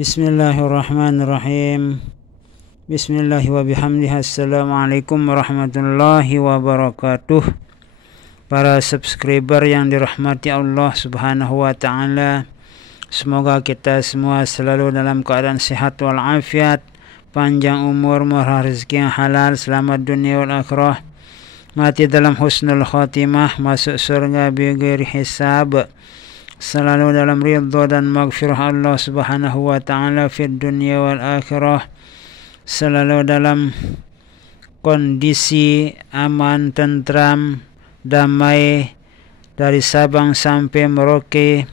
Bismillahirrahmanirrahim. Bismillahi wa bihamdihi. Assalamualaikum warahmatullahi wabarakatuh. Para subscriber yang dirahmati Allah subhanahu wa ta'ala, semoga kita semua selalu dalam keadaan sehat walafiat, panjang umur, murah rezeki yang halal, selamat dunia wal akhirah, mati dalam husnul khatimah, masuk surga bighairi hisab, selalu dalam ridha dan maghfirah Allah subhanahu wa ta'ala fid dunia wal akhirah, selalu dalam kondisi aman, tentram, damai dari Sabang sampai Merauke,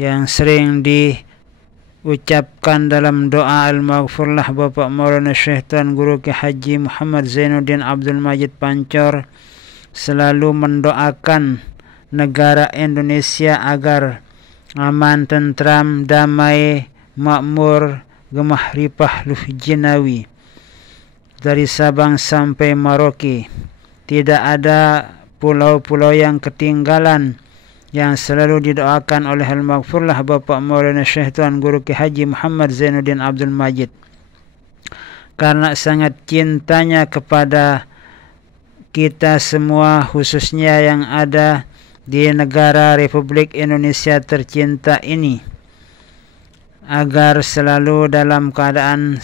yang sering diucapkan dalam doa al-maghfurlah Bapak Maulana Syekh Tuan Guru Ki Haji Muhammad Zainuddin Abdul Majid Pancor, selalu mendoakan negara Indonesia agar aman, tentram, damai, makmur, gemah ripah luh jinawi dari Sabang sampai Merauke. Tidak ada pulau-pulau yang ketinggalan, yang selalu didoakan oleh al-maghfurlah Bapak Maulana Syekh Tuan Guru Ki Haji Muhammad Zainuddin Abdul Majid, karena sangat cintanya kepada kita semua, khususnya yang ada di negara Republik Indonesia tercinta ini, agar selalu dalam keadaan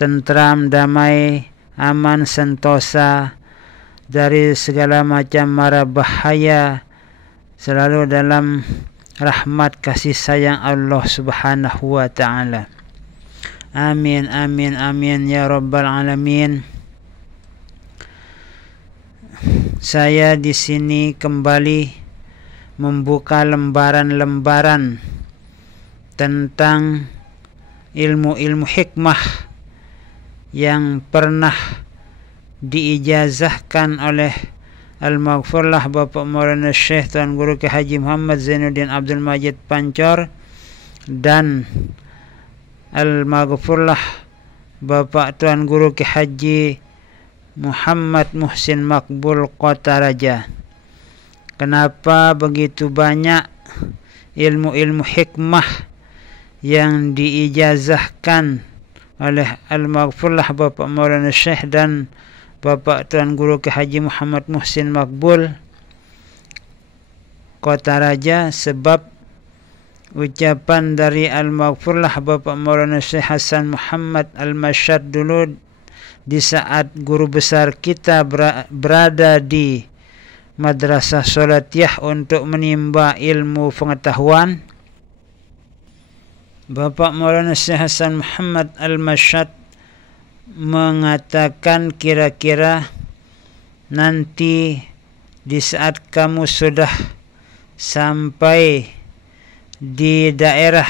tentram, damai, aman, sentosa dari segala macam mara bahaya, selalu dalam rahmat kasih sayang Allah subhanahu wa ta'ala. Amin, amin, amin ya rabbal alamin. Saya di sini kembali membuka lembaran-lembaran tentang ilmu-ilmu hikmah yang pernah diijazahkan oleh al-maghfurlah Bapak Maulana Syekh Tuan Guru Ki Haji Muhammad Zainuddin Abdul Majid Pancor dan al-maghfurlah Bapak Tuan Guru Ki Haji Muhammad Muhsin Makbul Kotaraja. Kenapa begitu banyak ilmu-ilmu hikmah yang diijazahkan oleh al-maghfurlah Bapak Maulana Syekh dan Bapak Tuan Guru Ki Haji Muhammad Muhsin Makbul Kotaraja? Sebab ucapan dari al-maghfurlah Bapak Maulana Syekh Hasan Muhammad Al-Masyad dulu di saat guru besar kita berada di Madrasah Salatiyah untuk menimba ilmu pengetahuan, Bapak Maulana Syekh Hasan Muhammad Al-Masyad mengatakan, kira-kira nanti di saat kamu sudah sampai di daerah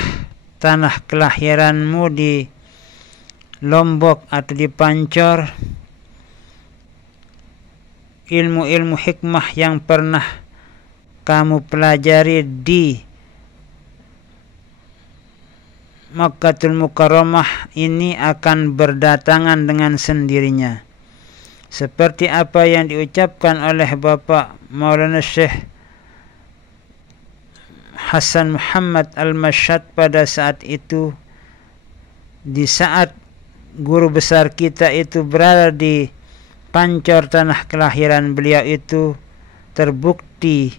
tanah kelahiranmu di Lombok atau di Pancor, ilmu-ilmu hikmah yang pernah kamu pelajari di Makkatul Mukarramah ini akan berdatangan dengan sendirinya, seperti apa yang diucapkan oleh Bapak Maulana Syekh Hasan Muhammad Al-Masyad pada saat itu, di saat guru besar kita itu berada di Pancor, tanah kelahiran beliau itu, terbukti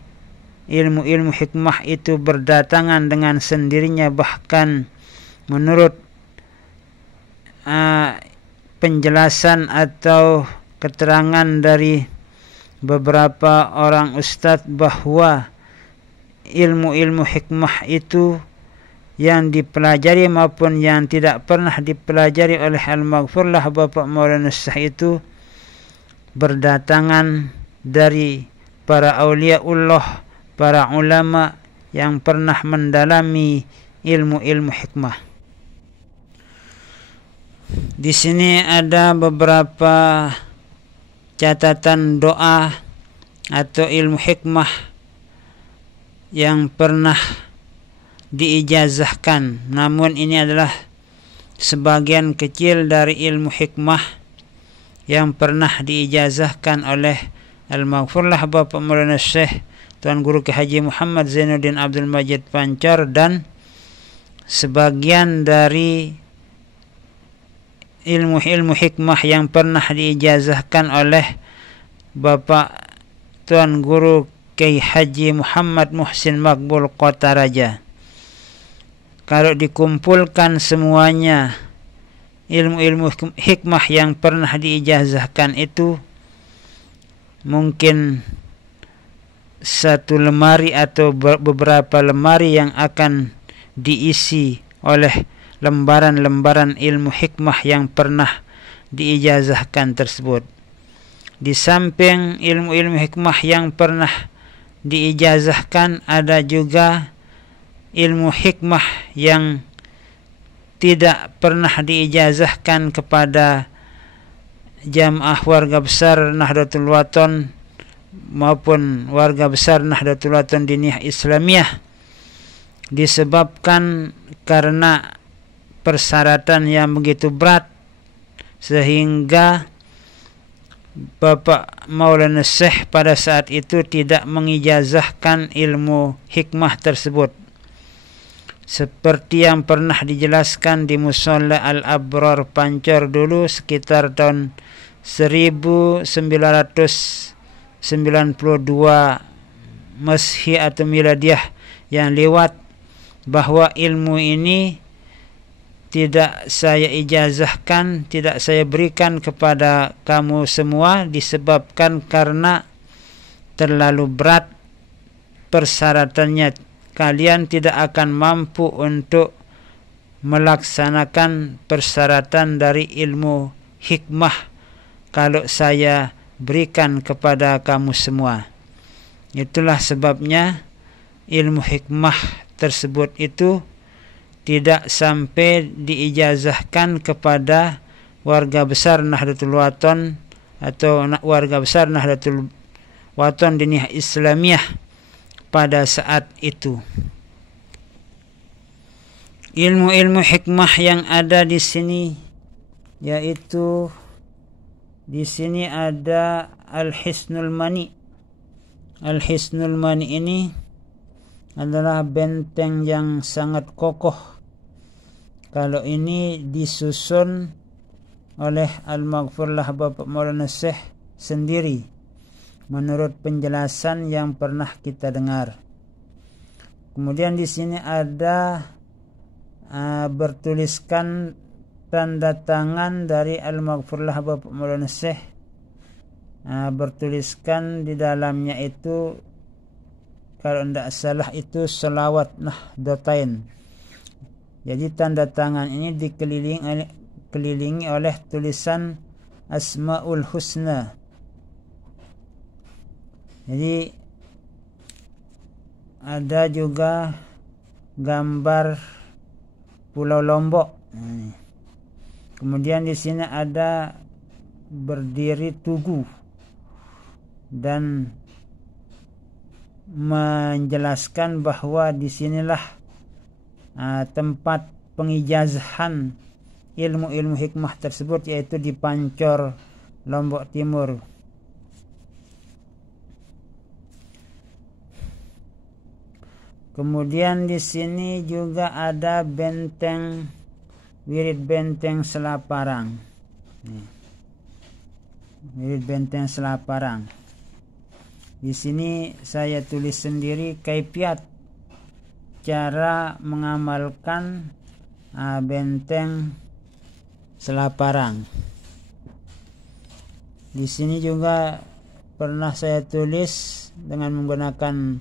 ilmu-ilmu hikmah itu berdatangan dengan sendirinya. Bahkan menurut penjelasan atau keterangan dari beberapa orang ustadz, bahwa ilmu-ilmu hikmah itu yang dipelajari maupun yang tidak pernah dipelajari oleh al-maghfurlah Bapak Maulana Syekh itu berdatangan dari para auliaullah, para ulama yang pernah mendalami ilmu-ilmu hikmah. Di sini ada beberapa catatan doa atau ilmu hikmah yang pernah diijazahkan, namun ini adalah sebagian kecil dari ilmu hikmah yang pernah diijazahkan oleh al-maghfurlah Bapak Maulana Syekh Tuan Guru Ki Haji Muhammad Zainuddin Abdul Majid Pancor dan sebagian dari ilmu-ilmu hikmah yang pernah diijazahkan oleh Bapak Tuan Guru Kiai Haji Muhammad Muhsin Maqbul Kota Raja. Kalau dikumpulkan semuanya ilmu-ilmu hikmah yang pernah diijazahkan itu, mungkin satu lemari atau beberapa lemari yang akan diisi oleh lembaran-lembaran ilmu hikmah yang pernah diijazahkan tersebut. Di samping ilmu-ilmu hikmah yang pernah diijazahkan, ada juga ilmu hikmah yang tidak pernah diijazahkan kepada jamaah warga besar Nahdlatul Wathon maupun warga besar Nahdlatul Wathon Diniyah Islamiyah, disebabkan karena persyaratan yang begitu berat sehingga Bapak Maulana Syekh pada saat itu tidak mengijazahkan ilmu hikmah tersebut, seperti yang pernah dijelaskan di Musholla Al-Abrar Pancor dulu sekitar tahun 1992 Masehi atau Miladiyah yang lewat, bahwa ilmu ini tidak saya ijazahkan, tidak saya berikan kepada kamu semua disebabkan karena terlalu berat persyaratannya. Kalian tidak akan mampu untuk melaksanakan persyaratan dari ilmu hikmah kalau saya berikan kepada kamu semua. Itulah sebabnya ilmu hikmah tersebut itu tidak sampai diijazahkan kepada warga besar Nahdlatul Wathon atau warga besar Nahdlatul Wathon Diniyah Islamiyah pada saat itu. Ilmu-ilmu hikmah yang ada di sini, yaitu di sini ada Al-Hisnul Mani. Al-Hisnul Mani ini adalah benteng yang sangat kokoh. Kalau ini disusun oleh Al-Maghfurlah Bapak Maulana Syekh sendiri, menurut penjelasan yang pernah kita dengar. Kemudian di sini ada bertuliskan tanda tangan dari Al-Maghfurlah Bapak Maulana Syekh. Bertuliskan di dalamnya itu, kalau tidak salah itu selawat Nahdlatain. Jadi tanda tangan ini dikelilingi oleh tulisan Asmaul Husna. Jadi ada juga gambar Pulau Lombok. Kemudian di sini ada berdiri Tugu dan menjelaskan bahwa disinilah tempat pengijazahan ilmu-ilmu hikmah tersebut, yaitu di Pancor, Lombok Timur. Kemudian di sini juga ada benteng, wirid benteng Selaparang. Wirid benteng Selaparang. Di sini saya tulis sendiri kaifiat cara mengamalkan benteng Selaparang. Di sini juga pernah saya tulis dengan menggunakan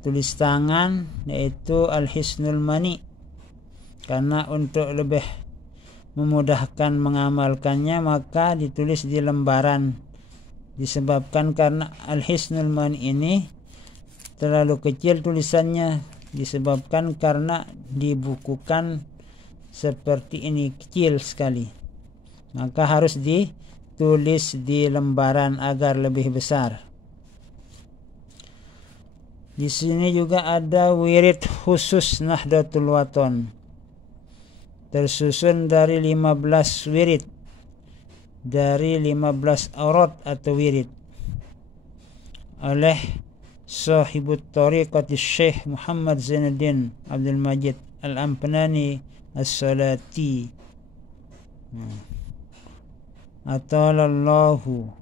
tulis tangan, yaitu Al-Hisnul Mani, karena untuk lebih memudahkan mengamalkannya maka ditulis di lembaran. Disebabkan karena Al-Hisnul Mani ini terlalu kecil tulisannya, disebabkan karena dibukukan seperti ini, kecil sekali, maka harus ditulis di lembaran agar lebih besar. Di sini juga ada wirid khusus Nahdlatul Wathon, tersusun dari 15 wirid, dari 15 aurat atau wirid, oleh Sahibut Tariqat Syekh Muhammad Zainuddin Abdul Majid al-Ampanani as-salati. Atalallahu.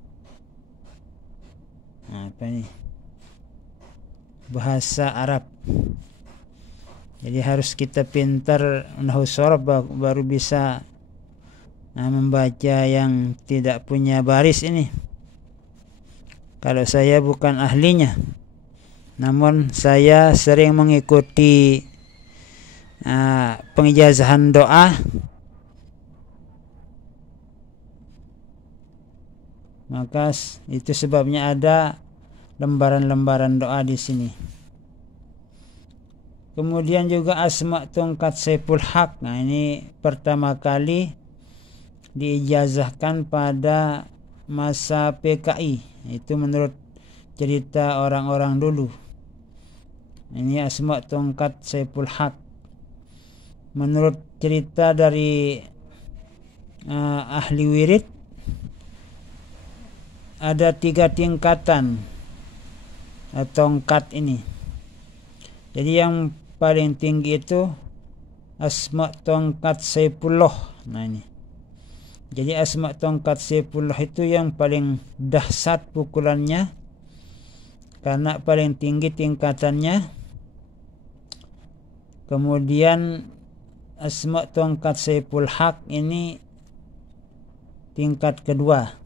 Apa ini? Bahasa Arab. Jadi harus kita pintar nahwu shorof baru bisa membaca yang tidak punya baris ini. Kalau saya bukan ahlinya, namun saya sering mengikuti pengijazahan doa. Maka itu sebabnya ada lembaran-lembaran doa di sini. Kemudian juga asma tongkat Saiful Haq. Nah, ini pertama kali diijazahkan pada masa PKI. Itu menurut cerita orang-orang dulu. Ini asma tongkat Saiful Haq. Menurut cerita dari ahli wirid, ada 3 tingkatan tongkat ini. Jadi yang paling tinggi itu asma tongkat Saifullah. Nah ini. Jadi asma tongkat Saifullah itu yang paling dahsyat pukulannya, karena paling tinggi tingkatannya. Kemudian asma tongkat Saiful Haq ini tingkat kedua.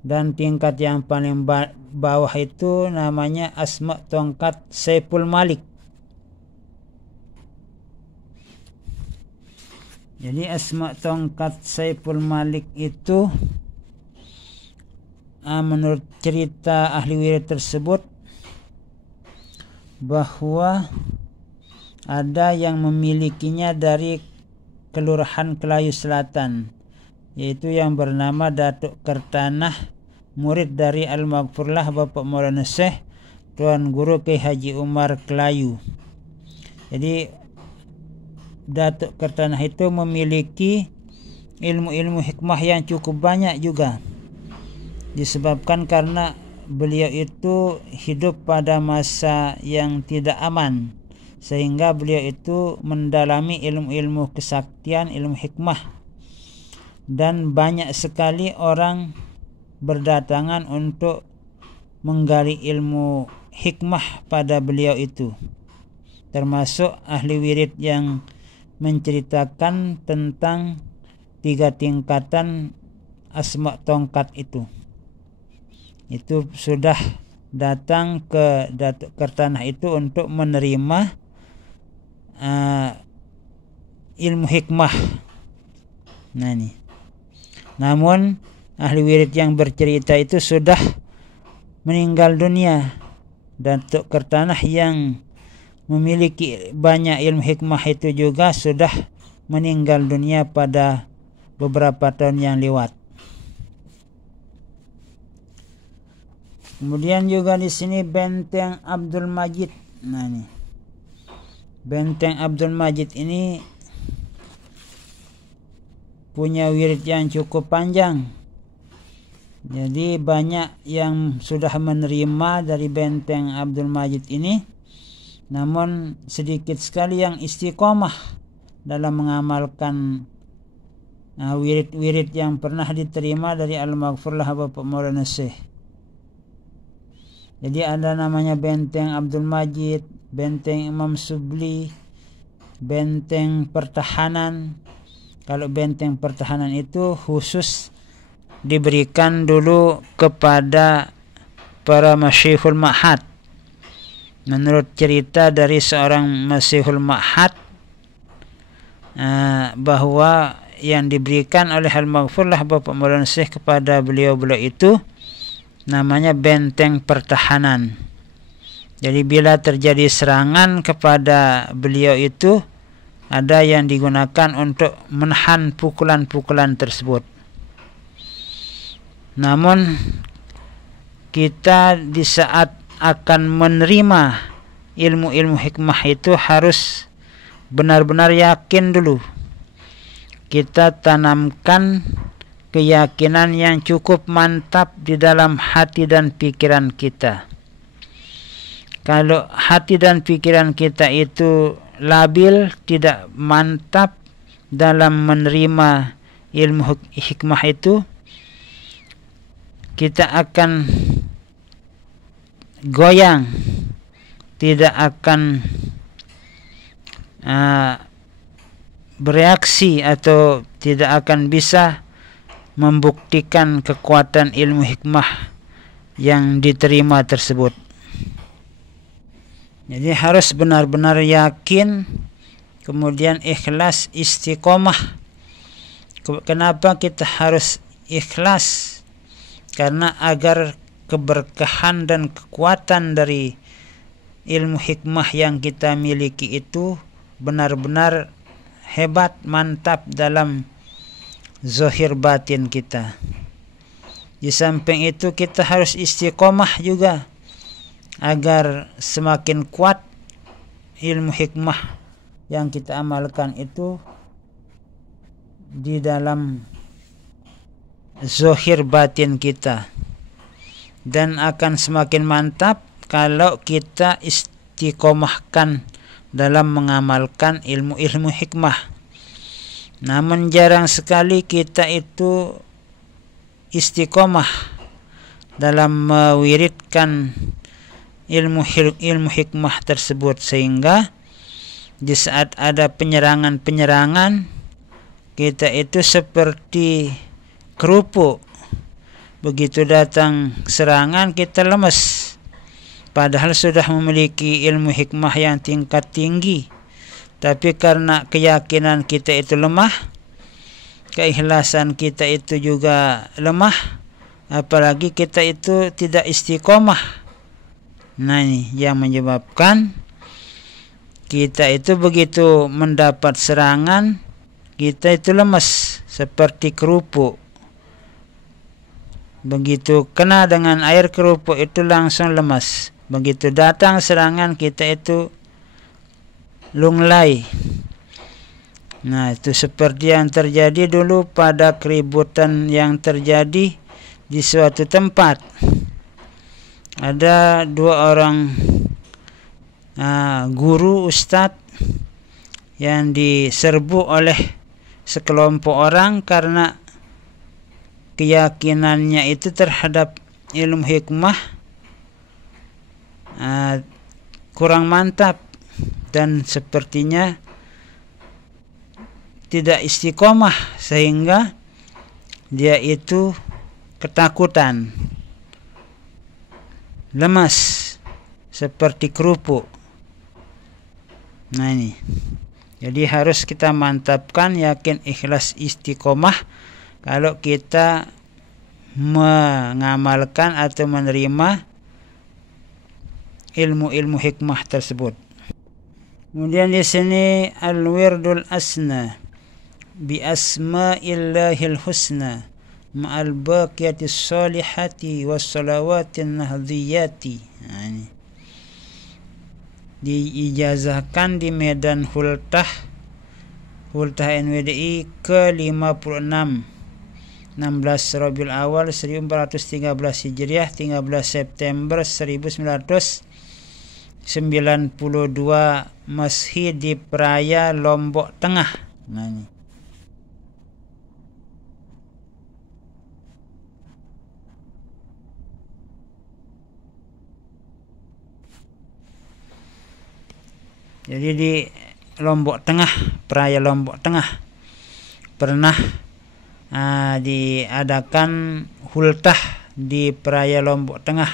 Dan tingkat yang paling bawah itu namanya asma tongkat Saiful Malik. Jadi asma tongkat Saiful Malik itu menurut cerita ahli wirid tersebut bahwa ada yang memilikinya dari Kelurahan Kelayu Selatan, yaitu yang bernama Datuk Kertanah, murid dari Al-Maghfurlah Bapak Maulana Syekh Tuan Guru Kiai Haji Umar Kelayu. Jadi Datuk Kertanah itu memiliki ilmu-ilmu hikmah yang cukup banyak juga, disebabkan karena beliau itu hidup pada masa yang tidak aman, sehingga beliau itu mendalami ilmu-ilmu kesaktian, ilmu hikmah, dan banyak sekali orang berdatangan untuk menggali ilmu hikmah pada beliau itu, termasuk ahli wirid yang menceritakan tentang 3 tingkatan asma tongkat itu. Itu sudah datang ke Datuk Kertanah itu untuk menerima ilmu hikmah. Nah ini. Namun ahli wirid yang bercerita itu sudah meninggal dunia. Datuk Kertanah yang memiliki banyak ilmu hikmah itu juga sudah meninggal dunia pada beberapa tahun yang lewat. Kemudian juga di sini Benteng Abdul Majid. Nah ini. Benteng Abdul Majid ini punya wirid yang cukup panjang. Jadi banyak yang sudah menerima dari Benteng Abdul Majid ini. Namun sedikit sekali yang istiqomah dalam mengamalkan wirid-wirid yang pernah diterima dari Al-Maghfurlah Bapak Maulana Syekh. Jadi ada namanya Benteng Abdul Majid, Benteng Imam Subli, Benteng Pertahanan. Kalau Benteng Pertahanan itu khusus diberikan dulu kepada para masyikhul ma'had. Menurut cerita dari seorang masyikhul ma'had, bahwa yang diberikan oleh Al-Maghfurlah Bapak Maulana Syekh kepada beliau-beliau itu namanya Benteng Pertahanan. Jadi bila terjadi serangan kepada beliau itu, ada yang digunakan untuk menahan pukulan-pukulan tersebut. Namun kita di saat akan menerima ilmu-ilmu hikmah itu harus benar-benar yakin dulu. Kita tanamkan keyakinan yang cukup mantap di dalam hati dan pikiran kita. Kalau hati dan pikiran kita itu labil, tidak mantap dalam menerima ilmu hikmah itu, kita akan goyang, tidak akan bereaksi atau tidak akan bisa membuktikan kekuatan ilmu hikmah yang diterima tersebut. Jadi harus benar-benar yakin, kemudian ikhlas, istiqomah. Kenapa kita harus ikhlas? Karena agar keberkahan dan kekuatan dari ilmu hikmah yang kita miliki itu benar-benar hebat, mantap dalam zahir batin kita. Di samping itu kita harus istiqomah juga agar semakin kuat ilmu hikmah yang kita amalkan itu di dalam zahir batin kita, dan akan semakin mantap kalau kita istiqomahkan dalam mengamalkan ilmu-ilmu hikmah. Namun jarang sekali kita itu istiqomah dalam mewiridkan ilmu hikmah tersebut, sehingga di saat ada penyerangan-penyerangan, kita itu seperti kerupuk. Begitu datang serangan, kita lemes, padahal sudah memiliki ilmu hikmah yang tingkat tinggi. Tapi karena keyakinan kita itu lemah, keikhlasan kita itu juga lemah, apalagi kita itu tidak istiqomah. Nah, ini yang menyebabkan kita itu begitu mendapat serangan, kita itu lemes seperti kerupuk. Begitu kena dengan air kerupuk itu langsung lemas. Begitu datang serangan, kita itu lunglai. Nah, itu seperti yang terjadi dulu pada keributan yang terjadi di suatu tempat. Ada dua orang guru ustadz yang diserbu oleh sekelompok orang karena keyakinannya itu terhadap ilmu hikmah kurang mantap, dan sepertinya tidak istiqomah, sehingga dia itu ketakutan, lemas seperti kerupuk. Nah, ini jadi harus kita mantapkan, yakin, ikhlas, istiqomah kalau kita mengamalkan atau menerima ilmu-ilmu hikmah tersebut. Kemudian di sini al-wirdul asna bi asma'illahil husna ma'al baqiyatis salihati was salawatin nahdhiyati. Nah, ini diijazahkan di Medan Hultah NWDI ke-56, 16 Rabiul Awal 1413 Hijriah, 13 September 1992 Masehi, di Praia, Lombok Tengah. Nah, ini jadi di Lombok Tengah, Praia Lombok Tengah, pernah diadakan hultah di Praia Lombok Tengah.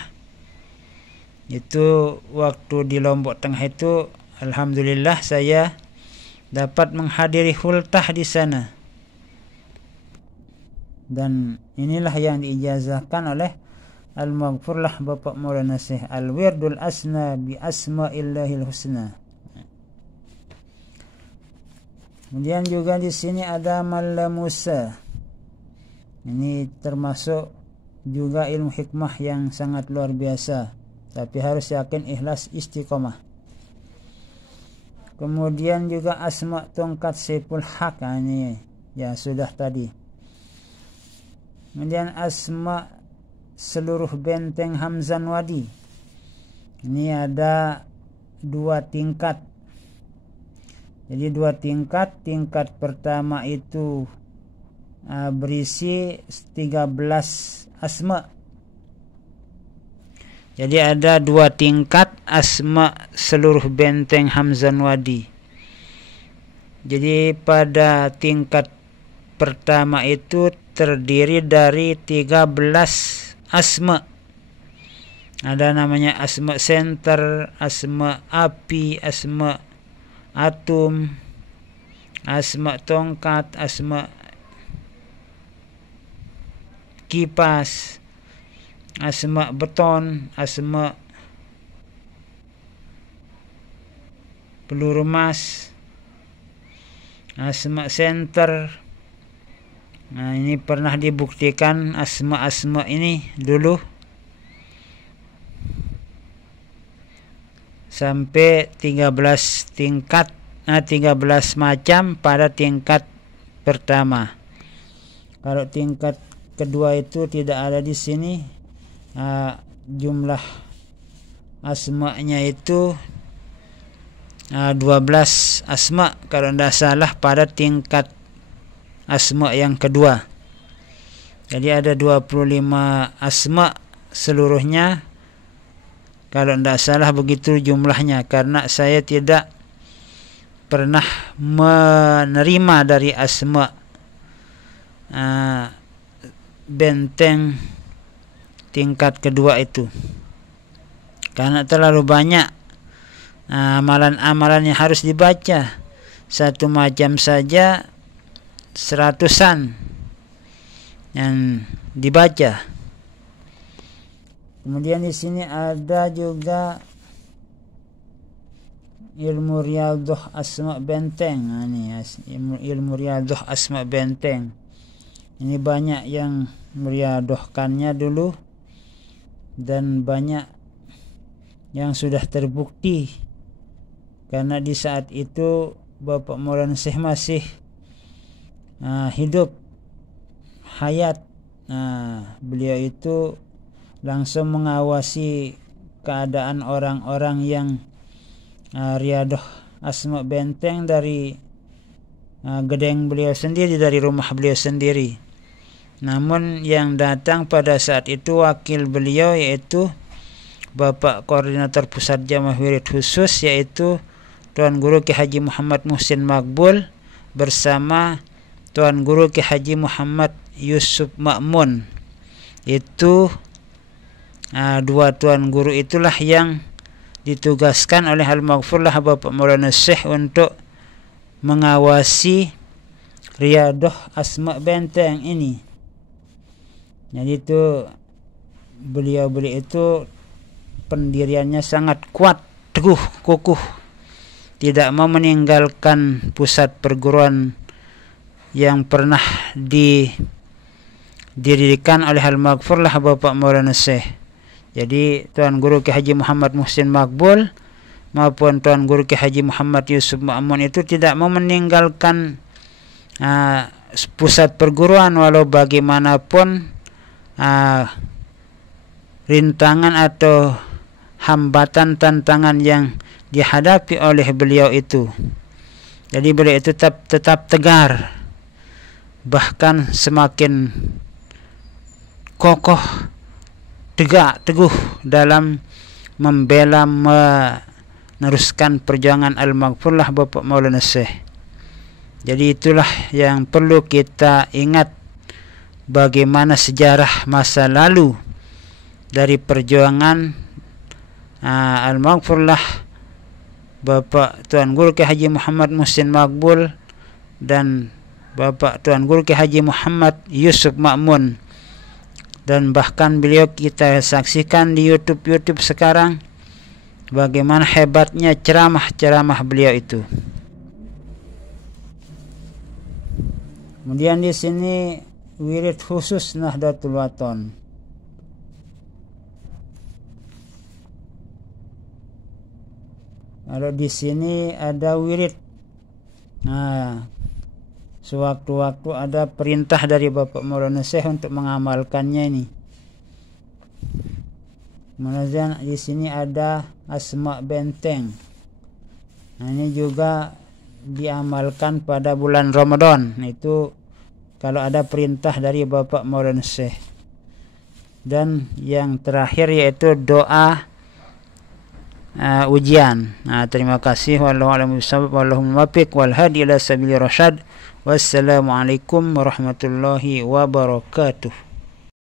Itu waktu di Lombok Tengah itu, alhamdulillah saya dapat menghadiri hultah di sana. Dan inilah yang diijazahkan oleh Al-Maghfurlah Bapak Maulana Syekh, Al-Wirdul Asna bi Asma'illahil Husna. Kemudian juga di sini ada Malla Musa. Ini termasuk juga ilmu hikmah yang sangat luar biasa, tapi harus yakin, ikhlas, istiqomah. Kemudian juga Asma Tongkat Saiful Haq. Nah, ini ya sudah tadi. Kemudian Asma seluruh benteng Hamzan Wadi. Ini ada 2 tingkat. Jadi 2 tingkat. Tingkat pertama itu berisi 13 asma. Jadi ada 2 tingkat asma seluruh benteng Hamzan Wadi. Jadi pada tingkat pertama itu terdiri dari 13 asma. Ada namanya asma senter, asma api, asma atom, asma tongkat, asma kipas, asma beton, asma peluru emas, asma senter. Nah, ini pernah dibuktikan asma-asma ini dulu sampai 13 tingkat, 13 macam pada tingkat pertama. Kalau tingkat kedua itu tidak ada di sini. Jumlah asma'nya itu 12 asma kalau tidak salah pada tingkat asma yang kedua. Jadi ada 25 asma seluruhnya kalau tidak salah begitu jumlahnya, karena saya tidak pernah menerima dari asma benteng tingkat kedua itu, karena terlalu banyak amalan-amalan yang harus dibaca. Satu macam saja 100-an yang dibaca. Kemudian di sini ada juga ilmu riyadhah asma benteng. Nah, ini ilmu riyadhah asma benteng. Ini banyak yang meriadhahkannya dulu dan banyak yang sudah terbukti, karena di saat itu Bapak Maulana Syekh masih hidup hayat. Beliau itu langsung mengawasi keadaan orang-orang yang riyadhah asma benteng dari gedeng beliau sendiri, dari rumah beliau sendiri. Namun yang datang pada saat itu wakil beliau, yaitu Bapak Koordinator Pusat Jamaah Wirid Khusus, yaitu Tuan Guru Ki Haji Muhammad Muhsin Maqbul bersama Tuan Guru Ki Haji Muhammad Yusuf Ma'mun. Itu dua Tuan Guru itulah yang ditugaskan oleh Al-Maghfurlah Bapak Maulana Syekh untuk mengawasi riyadhah asma benteng ini. Jadi itu beliau itu pendiriannya sangat kuat, teguh, kukuh, tidak mau meninggalkan pusat perguruan yang pernah didirikan oleh Al-Maghfurlah Bapak Maulana Syekh. Jadi Tuan Guru Ki Haji Muhammad Muhsin Maqbul maupun Tuan Guru Ki Haji Muhammad Yusuf Ma'mun itu tidak mau meninggalkan pusat perguruan, walau bagaimanapun rintangan atau hambatan tantangan yang dihadapi oleh beliau itu. Jadi beliau itu tetap tegar, bahkan semakin kokoh, tegak, teguh dalam membela meneruskan perjuangan Al-Maghfurlah Bapak Maulana Syekh. Jadi itulah yang perlu kita ingat, bagaimana sejarah masa lalu dari perjuangan Al-Maghfurlah Bapak Tuan Guru Ki Haji Muhammad Muhsin Maqbul dan Bapak Tuan Guru Ki Haji Muhammad Yusuf Ma'mun. Dan bahkan beliau kita saksikan di YouTube sekarang bagaimana hebatnya ceramah-ceramah beliau itu. Kemudian di sini wirid khusus Nahdlatul Wathon. Kalau di sini ada wirid. Sewaktu-waktu ada perintah dari Bapak Maulana Syekh untuk mengamalkannya ini. Kemudian di sini ada asma benteng. Nah, ini juga diamalkan pada bulan Ramadan. Itu kalau ada perintah dari Bapak Maulana Syekh. Dan yang terakhir yaitu doa ujian. Terima kasih. Wallahu a'lam bishawab. Wallahul muwaffiq wal hadi ila sabili rasyad. Wassalamualaikum warahmatullahi wabarakatuh.